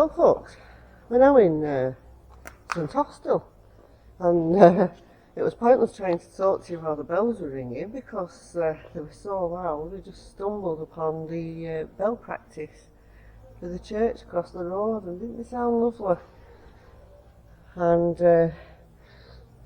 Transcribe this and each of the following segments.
Well, folks, we're now in St Austell, and it was pointless trying to talk to you while the bells were ringing because they were so loud. We just stumbled upon the bell practice for the church across the road, and didn't they sound lovely? And they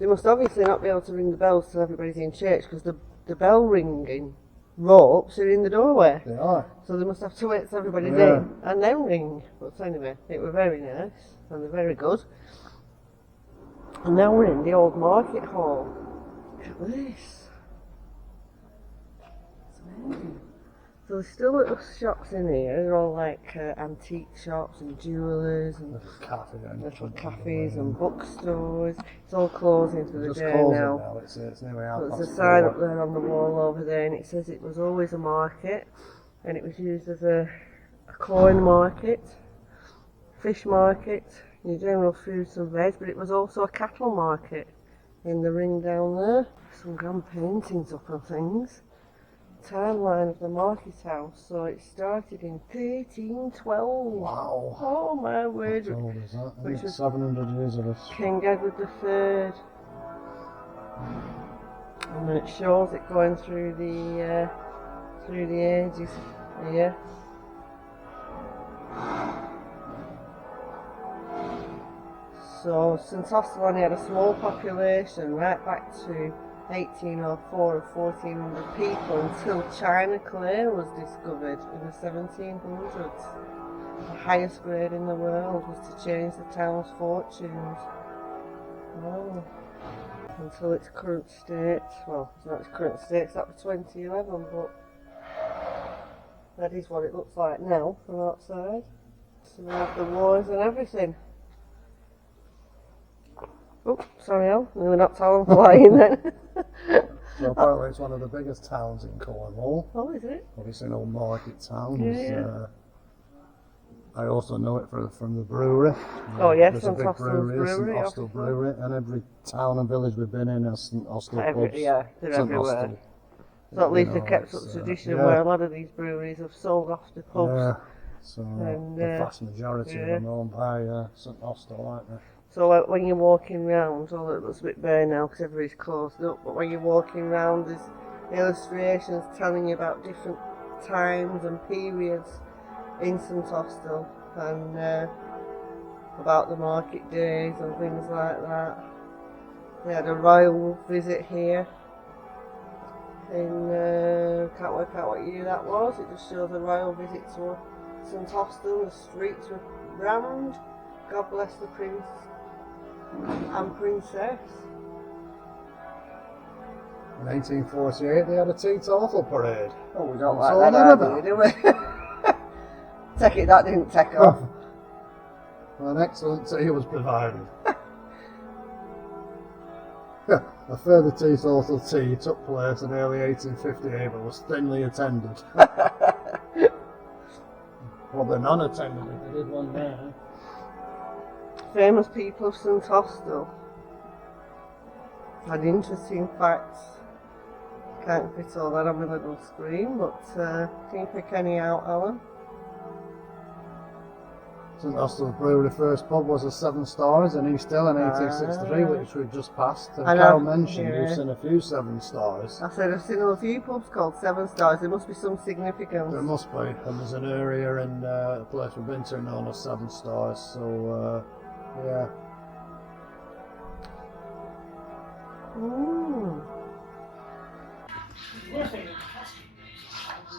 must obviously not be able to ring the bells till everybody's in church, because the bell ringing ropes are in the doorway. They are. So they must have to wait till everybody's in and then ring. But anyway, it were very nice and they're very good. And now we're in the old market hall. Look at this. It's amazing. So there's still little shops in here. They're all like antique shops and jewellers and little cafes and bookstores. It's all closing for the day now. It's nearly out. So there's a sign up there on the wall over there, and it says it was always a market, and it was used as a coin market, fish market, your general fruits and veg, but it was also a cattle market in the ring down there. Some grand paintings up and things. Timeline of the market house, so it started in 1312. Wow. Oh my word. How old is that? Which was 700 years of this. King Edward III. And then it shows it going through the ages here. So St Austell only had a small population right back to 1804 of 1,400 people until China clay was discovered in the 1700s. The highest grade in the world was to change the town's fortunes. Oh. Until its current state. Well, it's not its current state, it's up to 2011, but that is what it looks like now from outside. So we have the wars and everything. Oh, sorry Al, we're not telling flying then. So apparently it's one of the biggest towns in Cornwall. Oh, is it? Obviously an old market town. Yeah. I also know it from the brewery. Oh yes, there's a big brewery, Brewery, St Austell Brewery, and every town and village we've been in has St Austell pubs. Yeah, they're St. everywhere. Austell. So at least they've kept up the tradition where a lot of these breweries have sold off the pubs. Yeah, so And, the vast majority of them are owned by St Austell, aren't they? So when you're walking round, although it looks a bit bare now because everybody's closed up, but when you're walking round there's illustrations telling you about different times and periods in St Austell, and about the market days and things like that. They had a royal visit here in, can't work out what year that was, it just shows a royal visit to St Austell. The streets were rammed. God bless the prince and princess. In 1848 they had a teetotal parade. Oh, we don't That's like that all idea, do we? Take it, that didn't take off. Well, an excellent tea was provided. A further teetotal tea took place in early 1858 but was thinly attended. Probably non-attended if they did one there. Famous people of St Austell had interesting facts. Can't fit all that on my little screen, but can you pick any out, Alan? St Austell Brewery first pub was a 7 stars in East Hill in 1863, which we've just passed. And Carol mentioned you've seen a few 7 stars. I said I've seen a few pubs called 7 stars. There must be some significance. There must be, and there's an area in a place we've been to known as 7 stars. So yeah.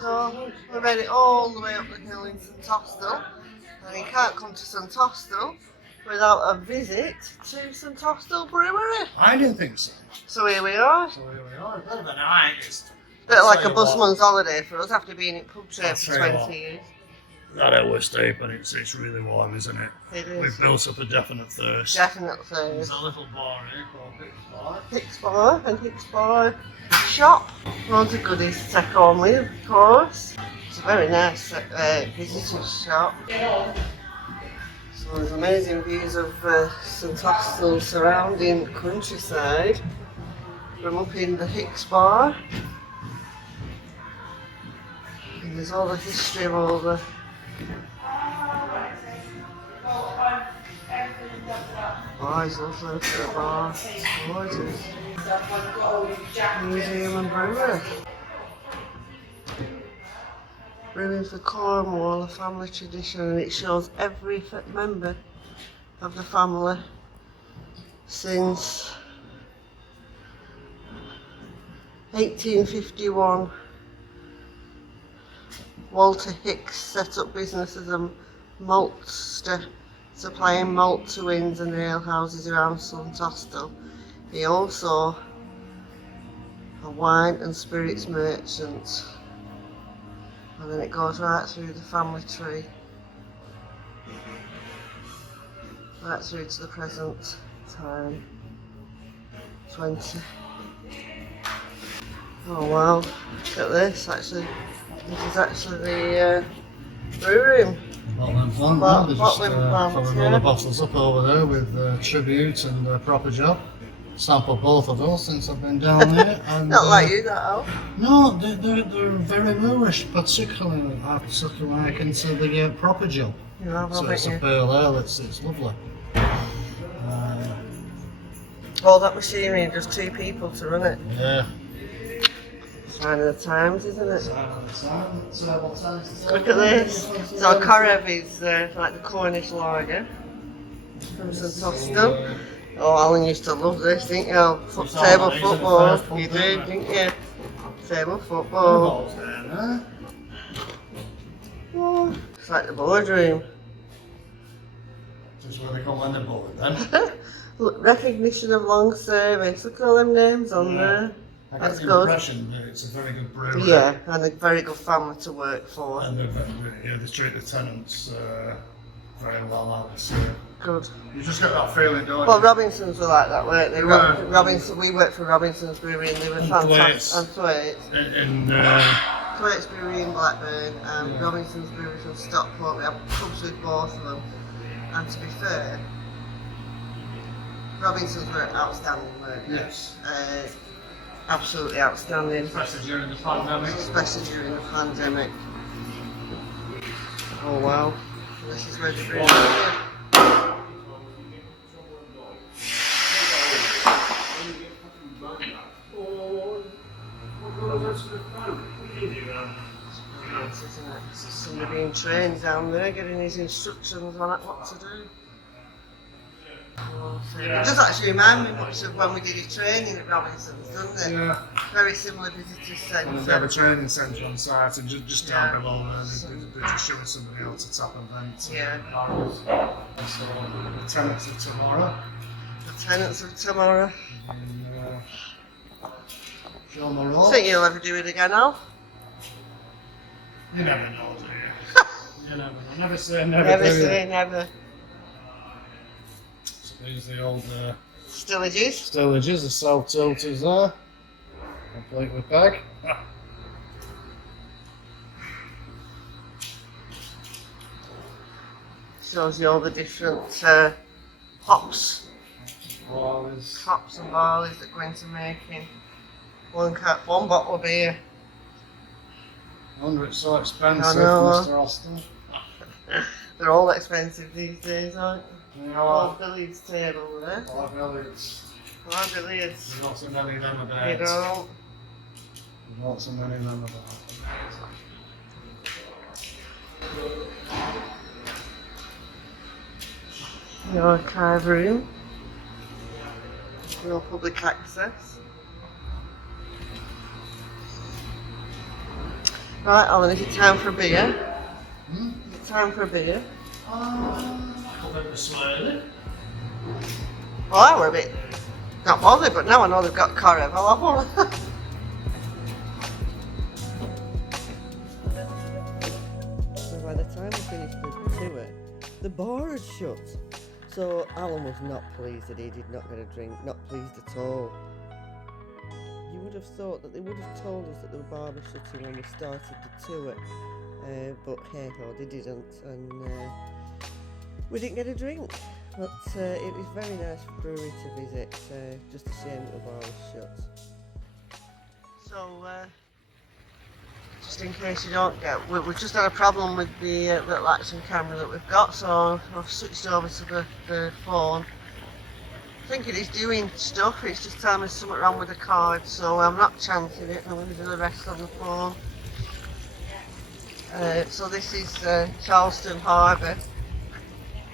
So we made it all the way up the hill in St Austell, and you can't come to St Austell without a visit to St Austell Brewery. I didn't think so. So here we are. A bit of a night. Bit like a busman's holiday for us after being in pub trade for 20 years. That hour's deep and it's really warm, isn't it? It is. We've built up a definite thirst. Definite There's thirst. a little bar here called Hicks Bar. Hicks Bar and Hicks Bar shop. Loads of goodies to take home with, of course. It's a very nice visitor's shop. So there's amazing views of St Austell surrounding countryside from up in the Hicks Bar. And there's all the history of all the Oh, it's lovely. Look at the bar. It's gorgeous. Museum and brewery. Brewing for Cornwall, a family tradition, and it shows every member of the family since 1851. Walter Hicks set up business as a maltster, supplying malt to inns and ale houses around St Austell. He also a wine and spirits merchant. And then it goes right through the family tree, right through to the present time. 20. Oh wow, look at this actually. This is actually the brew room. Bottling plant, Bottling just plant, filling all the bottles up over there with tribute and proper job. Sampled both of those since I've been down here. And, Not like you, that Al. No, they're very bluish, particularly I took a like into the proper job. You have, So it's haven't a pale ale, it's lovely. All that machinery and just two people to run it. Yeah. Sign of the times, isn't it? Look at this. So Korev is like the Cornish lager from St Austell. Oh, Alan used to love this, didn't you? Table football. You did, didn't you? Table football. Oh, it's like the boardroom. Just where they come when they're bored then. Look, recognition of long service. Look at all them names on there. I That's get the good. impression that it's a very good brewery. Yeah, and a very good family to work for. And they treat the tenants very well, I would say. Good. You just get that feeling, don't Well, you? Robinsons were like that, weren't they? Yeah. Robinson, we worked for Robinson's Brewery and they were fantastic. And Thwaites. Thwaites Brewery in Blackburn and Robinson's Brewery from Stockport. We had pubs with both of them. And to be fair, Robinsons were outstanding, weren't they? Yes. Absolutely outstanding. Especially during the pandemic. Especially during the pandemic. Oh wow. This is where the brewery is. Isn't it? Somebody being trained down there, getting his instructions on what to do. Oh, it does actually remind me much of when we did a training at Robinson's, doesn't it? Yeah. Very similar visitor centre. They have a training centre on site and just down Yeah. below there, they're just showing somebody how to tap and vent. Yeah. Barrels. So the tenants of tomorrow. The tenants of tomorrow. And, show them the I ropes. think you'll ever do it again, Al. You never know, do you? You never know. Never say never. Never do you? say never. So these are the old Stillages. stillages, the south tilters there. Complete with bag. Shows you all the different hops and barleys that go into making one bottle of beer. I wonder it's so expensive, I know. Mr. Austell. They're all expensive these days, aren't they? You Oh, know, Billy's table there. like billiards. Oh, Billy's. There's not so many of them about. You know. There's not so many of them about. The archive room. No public access. Right, Alan, is it time for a beer? Is it time for a beer? A bit persuaded. Well, I were a bit not bothered, but now I know they've got Korev, I'll have one. So by the time we finished the tour, the bar had shut. So Alan was not pleased that he did not get a drink, not pleased at all. You would have thought that they would have told us that the bar was shutting when we started the tour, but hey ho, they didn't, and we didn't get a drink. But it was very nice brewery to visit, just a shame that the bar was shut. So, just in case you don't get. We've just had a problem with the little action camera that we've got, so I've switched over to the phone. I think it is doing stuff, it's just telling me something wrong with the card, so I'm not chancing it, I'm going to do the rest on the phone. So this is Charleston Harbour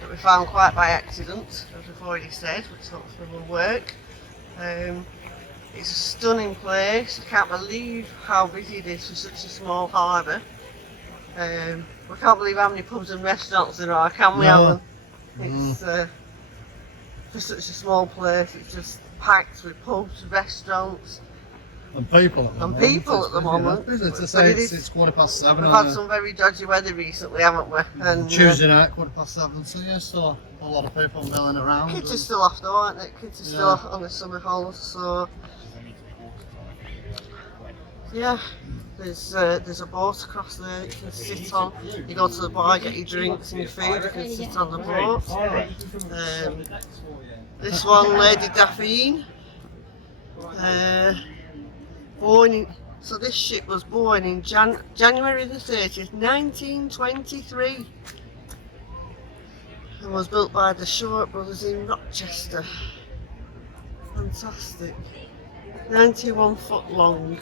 that we found quite by accident, as we've already said, which hopefully will work. It's a stunning place. I can't believe how busy it is for such a small harbour. We can't believe how many pubs and restaurants there are, can we, Alan? It's for such a small place, it's just packed with pubs, restaurants, and people at the moment. It's 7:15. We've had some very dodgy weather recently, haven't we? And Tuesday night, 7:15. So yeah, so a lot of people milling around. Kids are still off though, aren't they? Kids are still on the summer holidays, so yeah. There's a boat across there you can sit on. You go to the bar, get your drinks and your food, you can sit on the boat. This one, Lady Daphne. So this ship was born in January the 30th, 1923. And was built by the Short brothers in Rochester. Fantastic. 91 foot long.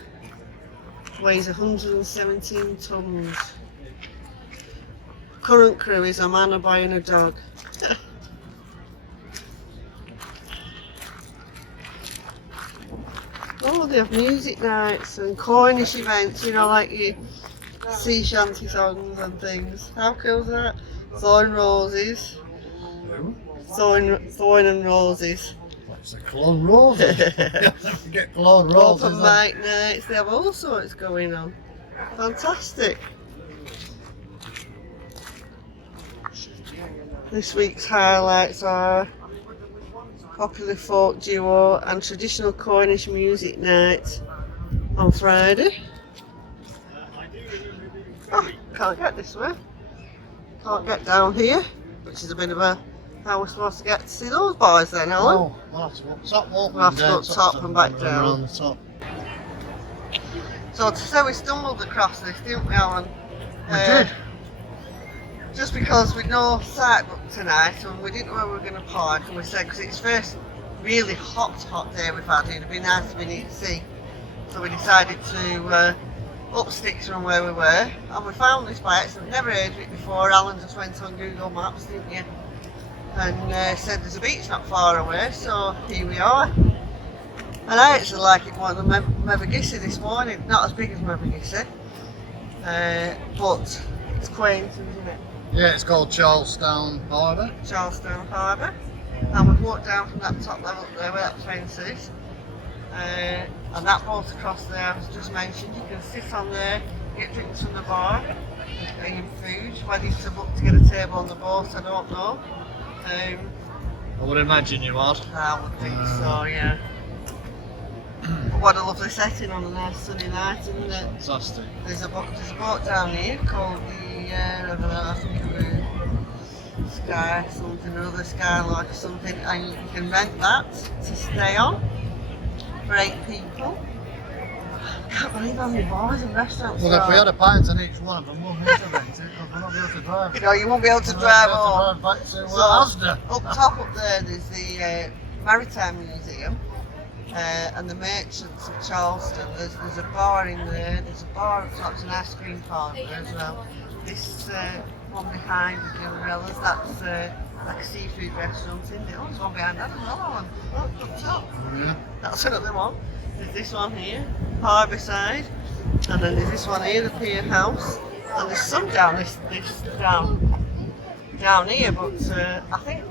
Weighs 117 tons. Current crew is a man, a boy and a dog. Oh, they have music nights and Cornish events, you know, like your sea shanty songs and things. How cool is that? Thorn Roses. Thorn and Roses. What's the Clone Roses? Get Clone Roses. Open mic nights, they have all sorts going on. Fantastic. This week's highlights are popular folk duo and traditional Cornish music night on Friday. Oh, can't get this way. Can't get down here, which is a bit of a... How we're supposed to get to see those boys then, Alan? Oh, we'll have to go up top, we'll have to go up top and back down. The top. So to say we stumbled across this, didn't we, Alan? We did. Just because we'd no sight book tonight and we didn't know where we were going to park, and we said, because it's the first really hot day we've had here, it'd be nice to be near the sea. So we decided to up sticks from where we were, and we found this by accident. Never heard of it before. Alan just went on Google Maps, didn't you? And said there's a beach not far away, so here we are. And I actually like it more than Mevagissey this morning. Not as big as Mevagissey, but it's quaint, isn't it? Yeah, it's called Charlestown Harbour. Charleston Harbour. And we've walked down from that top level there where that fence is. And that boat across there, as just mentioned, you can sit on there, get drinks from the bar, and food. Whether you to book to get a table on the boat, I don't know. I would imagine you would. I would think so, yeah. But what a lovely setting on a nice sunny night, isn't it? Fantastic. There's a boat down here called the, I think it was Sky something or other, Skylark or something, and you can rent that to stay on for 8 people. I can't believe how many bars and restaurants Well, there if we are. had a pint in each one of them, we'll need to rent it, because we'll not be able to drive. You know, you won't be able to drive home. Back to So, Asda. up top up there, there's the Maritime Museum and the Merchants of Charleston. There's a bar in there, there's a bar up top, there's an ice cream parlour as well. This one behind the umbrellas, that's like a seafood restaurant, isn't it? Oh, there's one behind that as well. Look, up top. Yeah. That's another one. There's this one here, Harbour side, and then there's this one here, the Pier House, and there's some down down here, but I think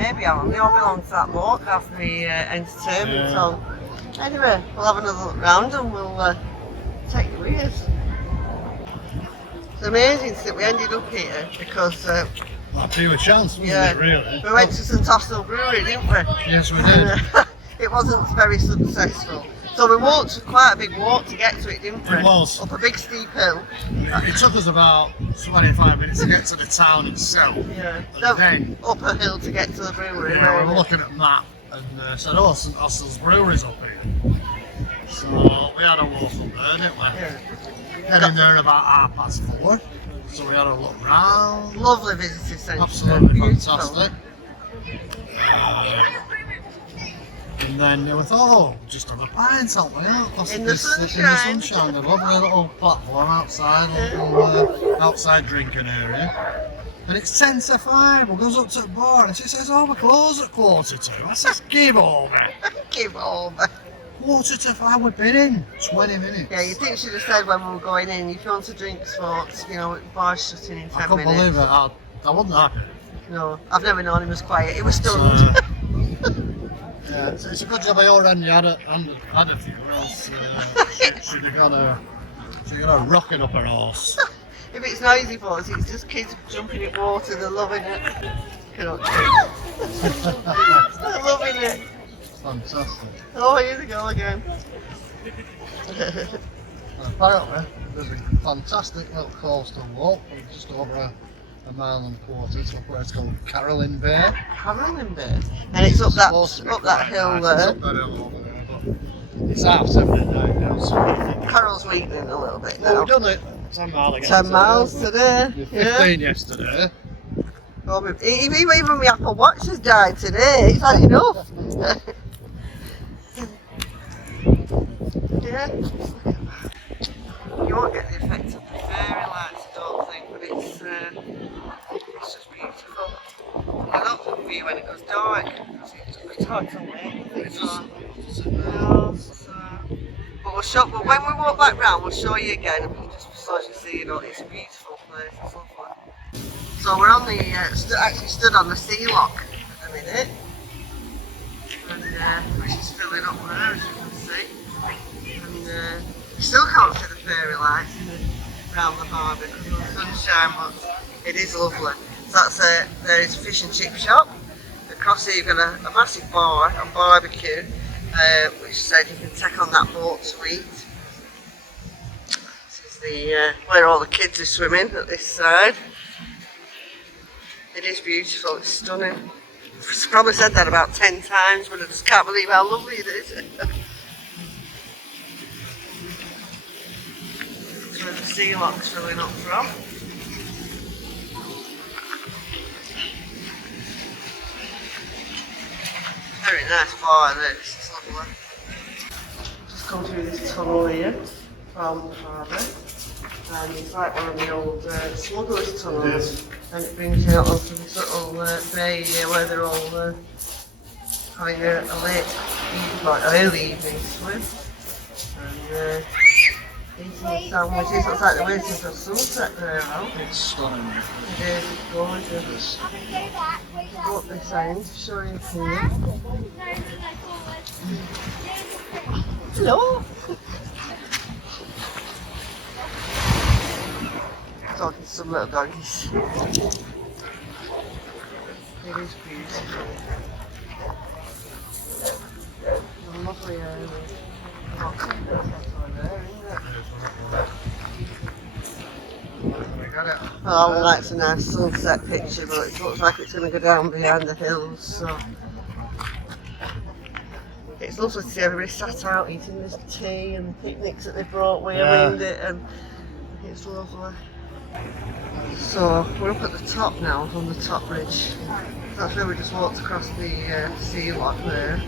maybe they all belong to that boat that has the entertainment on. Anyway, we'll have another look round and we'll take you with us. It's amazing that we ended up here because Well, pure chance, wasn't it, really? we went to St Austell Brewery, didn't we? Yes, we did. It wasn't very successful. So we walked quite a big walk to get to it, didn't we? It was. Up a big steep hill. It took us about 25 minutes to get to the town itself. Yeah. And So then, up a hill to get to the brewery. yeah, we weren't were we? looking at the map and said, oh, St Austell's Brewery's up here. So we had a walk up there, didn't we? Yeah. Getting there about 4:30, so we had a look round. Lovely visitor centre. Absolutely Beautiful. fantastic. And then we thought, oh, just have a pint, haven't we? In the sunshine. A lovely little platform outside, outside drinking area. And it's 10 to 5. We goes up to the bar and she says, oh, we close at 1:45. I says, give over. Give over. 1:45, we've been in 20 minutes. Yeah, you think she'd have said when we were going in, if you want to drink sports, you know, the bar's shutting in 10 I couldn't minutes. believe it. I wasn't happy. No, I've never known him as quiet. He was stunned. Yeah, it's a good job I already had a few, or else she'd have got a rocket up her horse. If it's noisy for us, it's just kids jumping in water, they're loving it. They're loving it. Fantastic. Oh, here they go again. And apparently, there's a fantastic little coastal walk, just over a mile and a quarter to a place called Carolyn Bay. Carolyn Bay. And it's up that hill there. It's up that hill over there, but it's out every night now, so. Carol's weakening a little bit Well, now. we've done it 10 miles again. 10 miles today. 15 yesterday. Oh, even my Apple Watch has died today. It's had enough. Yeah. You won't get the effect of the fairy lights, I don't think, but it's just beautiful. I love the view when it goes dark. It's hard to make. But when we walk back round, we'll show you again, just so you see, you know, it's a beautiful place. It's lovely. So we're on the actually stood on the sea lock at the minute, and which is filling up there, as you can see. And you still can't see the fairy lights around the harbour because of the sunshine, but it is lovely. So there is a fish and chip shop. Across here you've got a massive bar and barbecue, which said you can take on that boat to eat. This is where all the kids are swimming at this side. It is beautiful, it's stunning. I've probably said that about 10 times, but I just can't believe how lovely it is. That's where the sea lock's filling up from. Very nice bar this, it's lovely. Just come through this tunnel here from the harbour, and it's like one of the old smugglers' tunnels, and it brings you out onto this little bay here where they're all having a late evening, like early evening swim, and eating the sandwiches. Looks like they're waiting for sunset there now. It's stunning. It is, it's gorgeous. Go up this end to show you here. Hello! Talking to some little doggies. It is beautiful. A lovely area. Oh, well, that's a nice sunset picture, but it looks like it's going to go down behind the hills, so it's lovely to see everybody sat out eating this tea and picnics that they brought with it, and it's lovely. So we're up at the top now, on the top ridge. That's where we just walked across the sea lock there.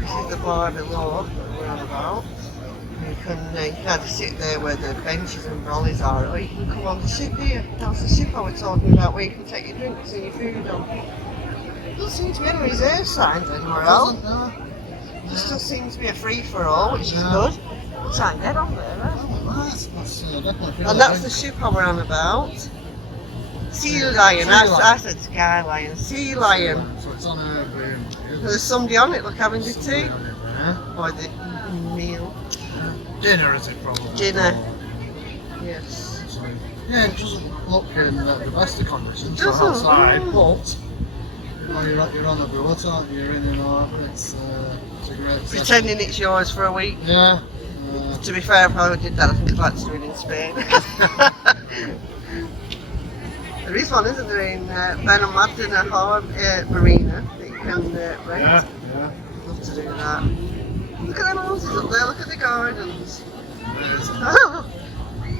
This is the bar below that we're on about. You can either sit there where the benches and brollies are, or you can come on the ship here. That's the ship I was talking about, where you can take your drinks and your food on. There doesn't seem to be any reserve signs anywhere else. There still seems to be a free-for-all, which is good. We'll try and get on there, right? And that's the ship I were on about. Sea lion, I said sky lion. Sea lion. So it's on a There's somebody on it, look, having the tea. Or the meal. Dinner, is it probably? Dinner. Yes. So, yeah, it doesn't look in the best of conditions for Doesn't, outside, but you're on a boat, aren't you? You're in an harbour, it's a great setting. Pretending it's yours for a week. Yeah. To be fair, if I did that, I think I'd like to do it in Spain. There is one, isn't there, in Benalmádena Marina that you can rent. Yeah. I'd love to do that. Look at them houses up there, look at the gardens.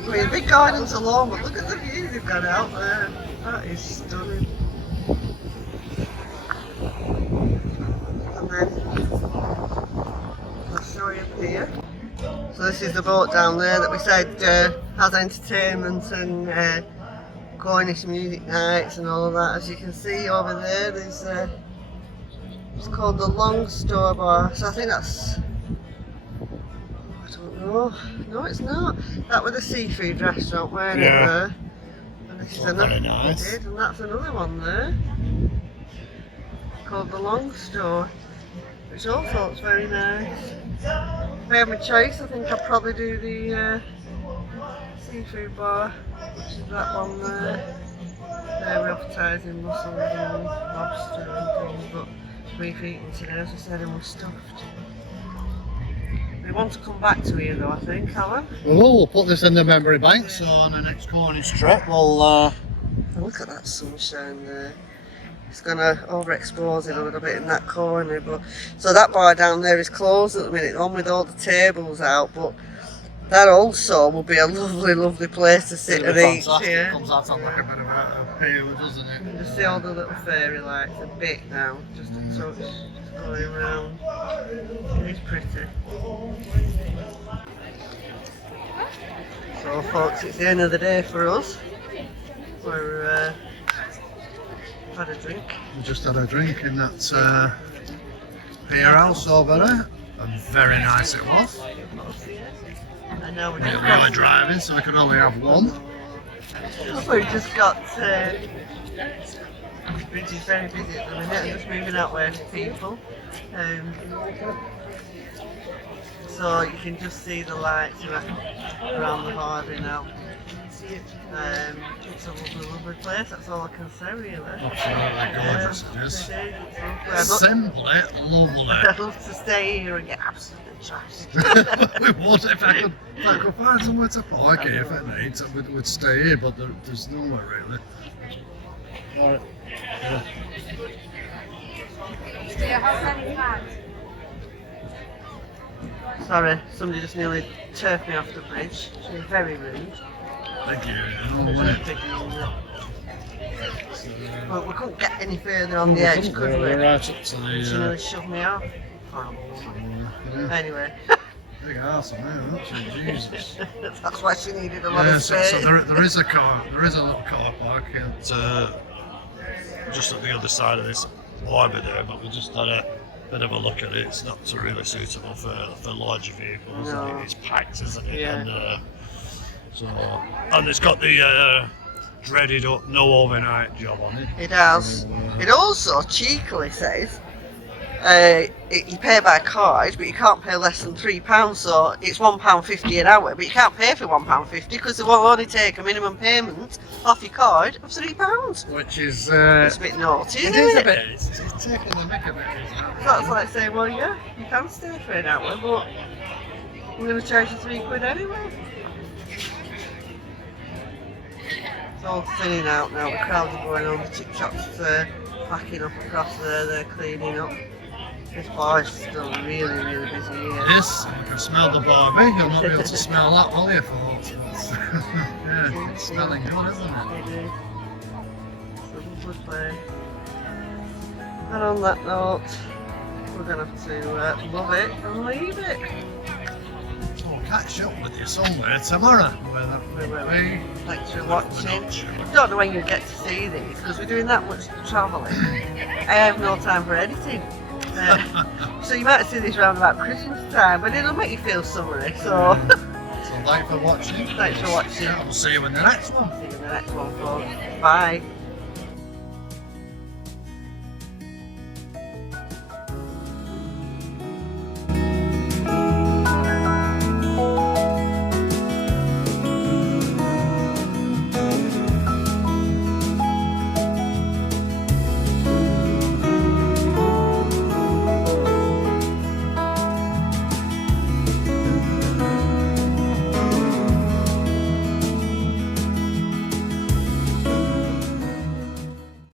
I mean, the big gardens alone, but look at the view they've got out there. That is stunning. And then I'll show you up here. So this is the boat down there that we said has entertainment and Cornish music nights and all of that. As you can see over there, there's it's called the Long Store Bar. So I think that's, I don't know. No, it's not. That was a seafood restaurant, weren't it? There? And this is another. Very nice. And that's another one there, called the Long Store, which also looks very nice. If I had my choice, I think I'd probably do the seafood bar, which is that one there. They're advertising mussels and lobster and things, but we've eaten today, as I said, and we're stuffed. We want to come back to here though, I think, Alan. We'll put this in the memory bank, so on the next Cornish trip we'll... Oh, look at that sunshine there. It's going to overexpose it a little bit in that corner, but so that bar down there is closed at the minute, on with all the tables out, but that also will be a lovely, lovely place to sit and eat. It comes out on like a bit of a pier, doesn't it? You just see all the little fairy lights a bit now, just a touch, just going around. It is pretty. So folks, it's the end of the day for us. We're had a drink. We just had a drink in that pier house over there, and very nice it was. And now we're We just were driving, so we could only have one. we've just got the bridge is very busy at the minute. I'm just moving out where for people. So you can just see the lights around the harbour now. It's a lovely, lovely place, that's all I can say really. Absolutely gorgeous it is. It's Simply lovely. I'd love to stay here and get absolutely trashed. We would if I could find somewhere to park here if it needs, we'd stay here, but there's nowhere really. Alright. Sorry, somebody just nearly turfed me off the bridge. She was very rude. Thank you. Well, we couldn't get any further on the edge, could we? We're right up to the... She nearly shoved me off. Horrible woman. Anyway. Big arse on there, isn't she? Jesus. That's why she needed a lot of So space. there is a little car park just at the other side of this harbour there, but we just had a bit of a look at it. It's not really suitable for larger vehicles. No. It's packed, isn't it? Yeah. And it's got the dreaded no overnight job on it. It has. It also cheekily says you pay by card, but you can't pay less than £3, so it's £1.50 an hour, but you can't pay for £1.50 because they will only take a minimum payment off your card of £3. Which is... It's a bit naughty, isn't it is it? a bit. It's taking the mick a bit, isn't it? That's like saying, well, yeah, you can stay for an hour, but I'm going to charge you £3 anyway. It's all thinning out now, the crowds are going on, the chip shops are packing up across there, they're cleaning up. This bar is still really, really busy here. Yes, you can smell the barbie. You'll not be able to smell that, will you, folks? Yeah, it's smelling good, isn't it? It is. It's a lovely place. And on that note, we're going to have to love it and leave it. We'll catch up with you somewhere tomorrow. Where that will be. Thanks for watching. Don't know when you get to see these because we're doing that much travelling. I have no time for editing. So you might see this round about Christmas time, but it'll make you feel summery. So, So thanks for watching. Thanks for watching. Yeah, we'll see you in the next one. See you in the next one, folks. Bye.